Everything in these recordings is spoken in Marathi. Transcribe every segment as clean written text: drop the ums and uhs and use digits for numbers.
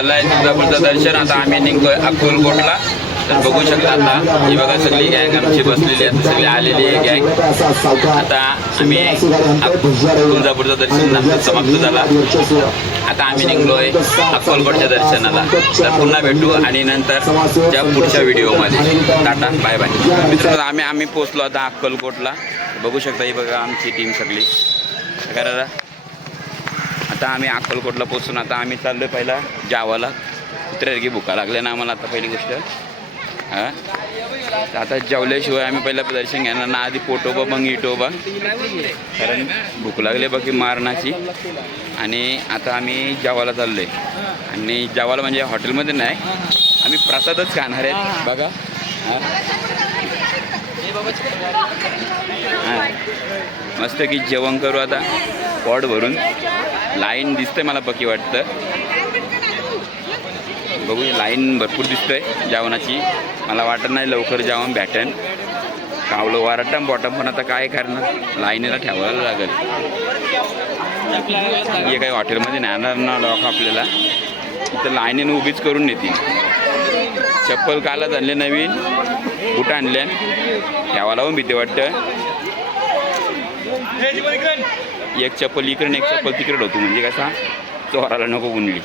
झालंय तुळजापूरचं दर्शन. आता आम्ही निघतोय अक्कलकोटला. तर बघू शकता आता ही बघा सगळी गँग आमची बसलेली आहे, सगळी आलेली आहे गँग. आता आम्ही तुळजापूरचं दर्शन आमचं समाप्त झाला. आता आम्ही निघलोय अक्कलकोटच्या दर्शनाला. तर पुन्हा भेटू आणि नंतर त्या पुढच्या व्हिडिओमध्ये. टाटा बाय बाय मित्रांनो. आम्ही पोचलो आता अक्कलकोटला. बघू शकता ही बघा आमची टीम सगळी. करा आता आम्ही अक्कलकोटला पोचून आता आम्ही चाललो आहे पहिला जावाला. कुत्रे की भुका लागले ना आम्हाला आता पहिली गोष्ट. हां आता जेवल्याशिवाय आम्ही पहिलं दर्शन घेणार ना. आधी पोटोबा मग इटोबा, कारण भूक लागले बाकी मारणाची. आणि आता आम्ही जावाला चाललो आहे. आणि जावाला म्हणजे हॉटेलमध्ये नाही, आम्ही प्रसादच खाणार आहेत बघा. हां मस्त की जेवण करू आता पोट भरून. लाईन दिसतंय मला पक्की वाटतं. बघू लाईन भरपूर दिसतंय जेवणाची. मला वाटत नाही लवकर जेवण भेटेन. कावलं वारटम बॉटम पण आता काय करणार, लाईनीला ठेवायला लागेल. हे काही हॉटेलमध्ये नेणार ना लोक आपल्याला, इथं लाईनीनं उभीच करून नेतील. चप्पल कालच आणले नवीन, बुट आणले, ठेवायला पण भीती वाटतं. एक चप्पल इकडे एक चप्पल तिकडे होतो, म्हणजे कसा चोराला नको गुंडली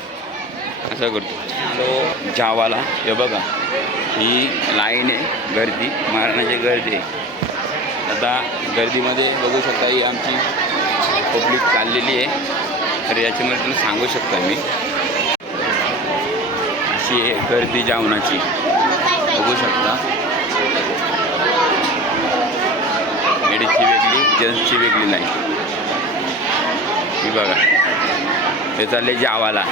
असं करतो. हॅलो जावाला हे बघा ही लाईन आहे, गर्दी मारण्याची गर्दी आहे. आता गर्दीमध्ये बघू शकता ही आमची पब्लिक चाललेली आहे. तर याच्यामध्ये तुम्ही सांगू शकता मी अशी आहे गर्दी जेवणाची. बघू शकता लेडीजची वेगळी जेंट्सची वेगळी लाईन. ही बघा ते चालले जावाला.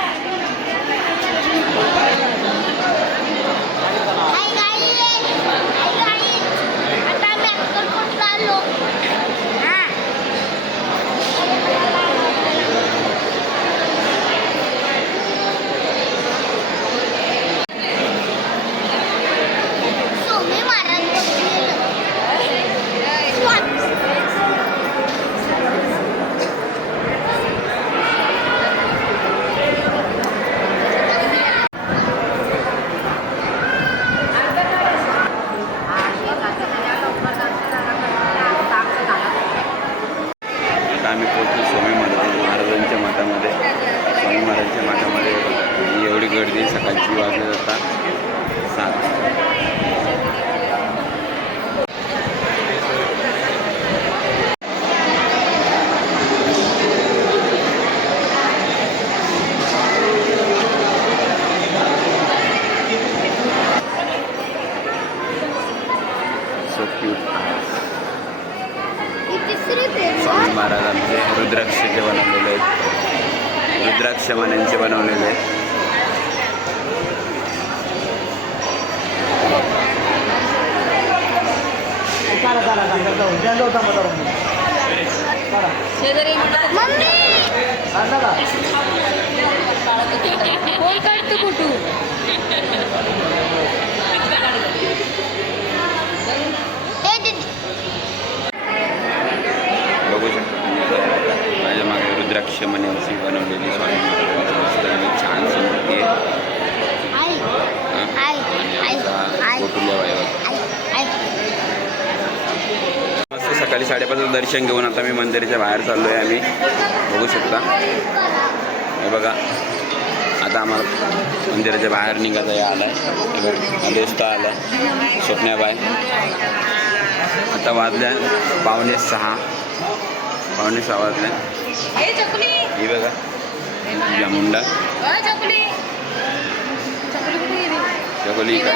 आम्ही पोहोचलो स्वामी महाराजांच्या मठामध्ये. स्वामी महाराजांच्या मठामध्ये एवढी गर्दी सकाळची वाजत आता 7. So cute. स्वामी महाराजांचे रुद्राक्षचे बनवलेले आहेत, रुद्राक्ष मण्यांचे बनवलेले आहेत. बघू शकता माझ्या मागे रुद्राक्ष मण्यांची बनवलेली स्वामी महाराजांची छान मूर्ती आहे. मस्त सकाळी 5:30 दर्शन घेऊन आता मी मंदिराच्या बाहेर चाललो आहे. आम्ही बघू शकता हे बघा आता आम्हाला मंदिराच्या बाहेर निघायचं आला आहे. दोस्त आला आहे स्वप्नाबाई. आता वाजल्या 5:45 वाजल्या. ही बघा जामुंडा चकोली का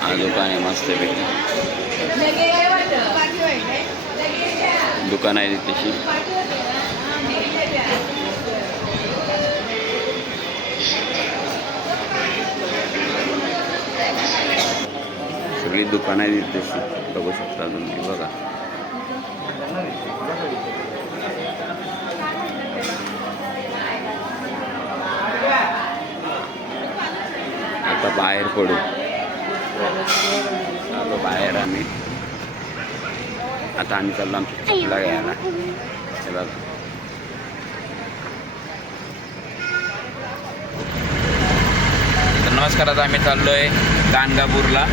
हा दुकान आहे मस्त पैकी. दुकान आहे तशी. सगळी दुकानं आहेत तशी बघू शकता तुम्ही. बघा आता बाहेर पडू. आलो बाहेर आम्ही. आता आम्ही चाललो आमच्या चिखला घ्यायला. हे बघा तर नमस्कार. आता आम्ही चाललो आहे गाणगापूरला.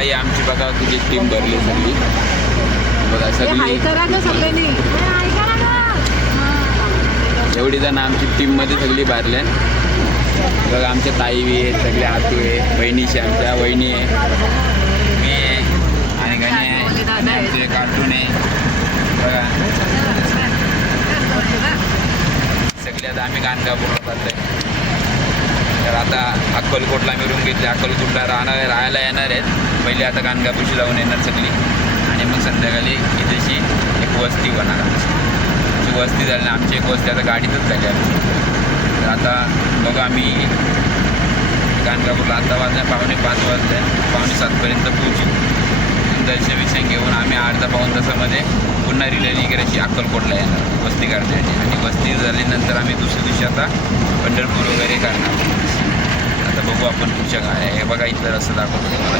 ही आमची बघा तुझी टीम भरली सगळी. बघा सगळी एवढी जण आमची टीममध्ये सगळी भरल्या. बघा आमच्या ताई बी आहेत, सगळे हातू आहे, बहिणीशी आमच्या वहिनी आहे, मी आहे आणि गणी आहे, आमचे कार्टून आहे. बघा सगळे आता आम्ही गाणगापूरला जातोय. तर आता अक्कलकोटला मी रूम घेतली. अक्कलकोटला राहायला येणार आहेत. पहिले आता गाणगापूरशी जाऊन येणार सगळी आणि मग संध्याकाळी इथेशी एक वस्ती होणार आमची वस्ती झाली. आमची एक वस्ती आता गाडीतच झाली आमची. तर आता बघा आम्ही गाणगापूरला आता वाजल्या 5:45 वाजले, 5:45पर्यंत पोहोचू. दर्शन घेऊन आम्ही अर्धा पाऊण तासामध्ये पुन्हा रिटर्न करायची अक्कलकोटला येणार वस्ती करण्यासाठी. आणि वस्ती झाल्यानंतर आम्ही दुसऱ्या दिवशी आता पंढरपूर वगैरे करणार. आता बघू आपण पुढच्या गाड्या. हे बघा इथलं रस्ता दाखवतो तुम्हाला.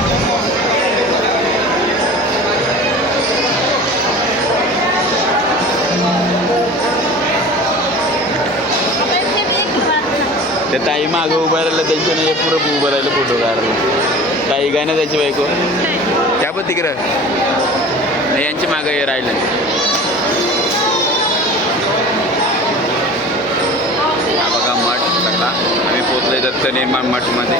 त्या ताई मागं उभं राहिलं त्यांच्यानं हे पुरं उभं राहिलं फोटो काढलं. ताई काय ना त्याची बायको त्या पण तिकडं यांची मागं हे राहिलं. हा बघा मठ सगळा. आम्ही पोचलोय दत्त निर्माण मठमध्ये.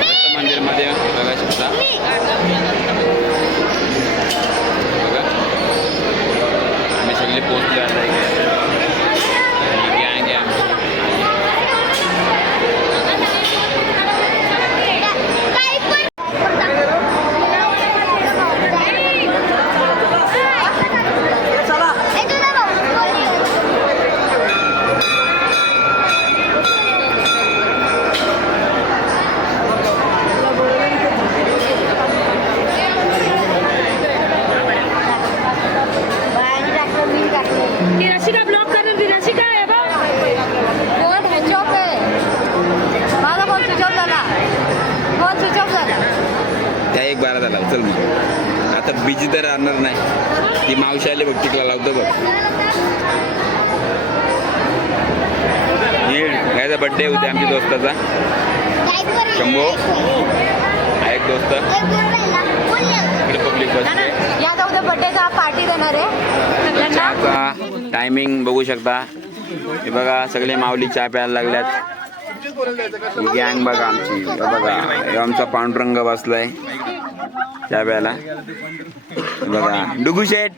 दत्त मंदिरमध्ये बघा शकता. बघा आम्ही सगळे पोचले आता. चल मग आता बिजी तर राहणार नाही. ती मावशी आली बघ तिकला लावतो बघ. याचा बड्डे होते आमच्या दोस्ताचा शंभो हा एक दोस्त. इकडे पब्लिक बसते. बड्डेचा पार्टी देणार आहे. टायमिंग बघू शकता. हे बघा सगळे माऊली चहा प्यायला लागल्यात. गँग बघा आमची. बघा हे आमचा पांडुरंग बसलाय चहा प्यायला. बघा डुगू शेट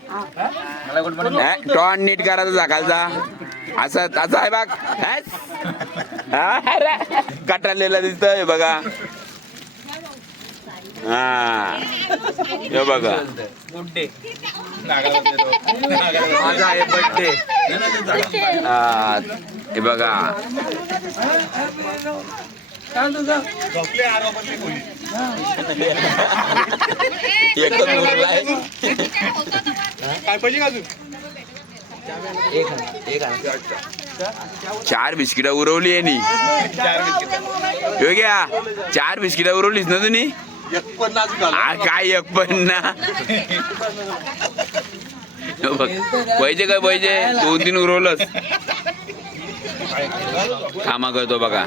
टॉन नीट करायचा झाकालचा असं त्याचा आहे बघ. कटाळलेला दिसतोय बघा. हा हे बघा माझा आहे बर्थडे. हा हे बघा चार बिस्किट उरवली आहे नी. घ्या 4 बिस्किट उरवलीस ना तुम्ही. काय एक पण ना पाहिजे काय पाहिजे 2-3 उरवलंच. कामा करतो बघा.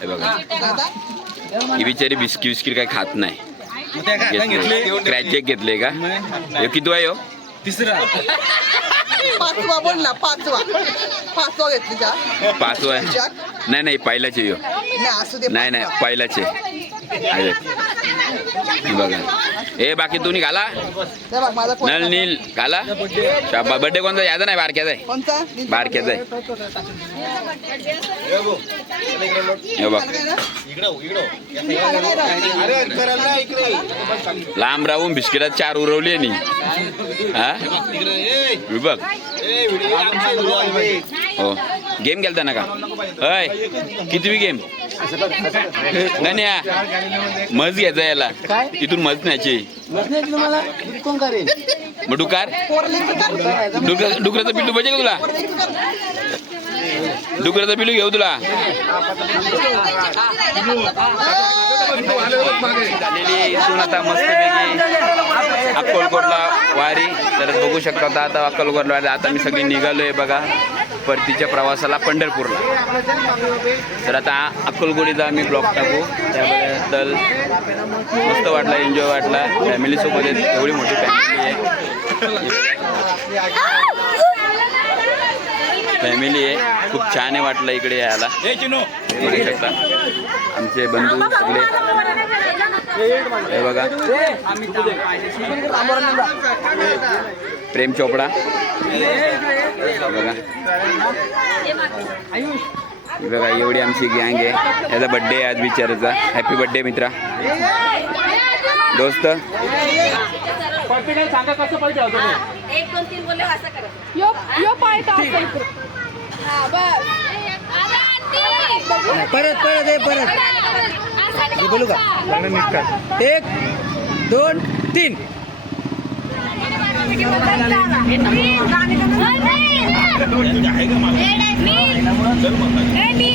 हे बघा ही बिचारी बिस्किट काय खात नाही. क्रॅच केक घेतले का. किती आहे हो. तिसरा 5वा बोल ना. 5वा घेतली का. 5वा आहे. नाही पहिलाचे यो. नाही पहिलाचे बघा. ए बाकी तुम्ही घाला नल नील घाला. बर्थडे कोणता याचा नाही बारक्याचा आहे. बारक्याचा आहे. हे बघ लांब राहून बिस्किटात 4 उरवली आहे नी. हा विभाग हो गेम खेळता ना का. अय किती गेम नाही मज घ्यायचा याला. इथून मज न्यायची मग डुकार डुकराचं पिल्लू पाहिजे का तुला. डुकराचं पिलू घेऊ तुला झालेली इथून आता मस्तपैकी अक्कलकोटला वारी. तर बघू शकता आता अक्कलकोटला वारी. आता मी सगळी निघालोय बघा परतीच्या प्रवासाला पंढरपूरला. तर आता अक्कलकोटीचा आम्ही ब्लॉग टाकू. त्याबद्दल मस्त वाटला, एन्जॉय वाटला. फॅमिलीसोबत एवढी मोठी फॅमिली आहे. खूप छान आहे वाटलं इकडे यायला. बघू शकता आमचे बंधू सगळे हे बघा. प्रेम चोपडा बघा बघा एवढी आमची गँग आहे. याचा बड्डे आहे आज बिचाराचा. हॅपी बड्डे मित्रा दोस्त. परत बोलू का 1 2 3 नाही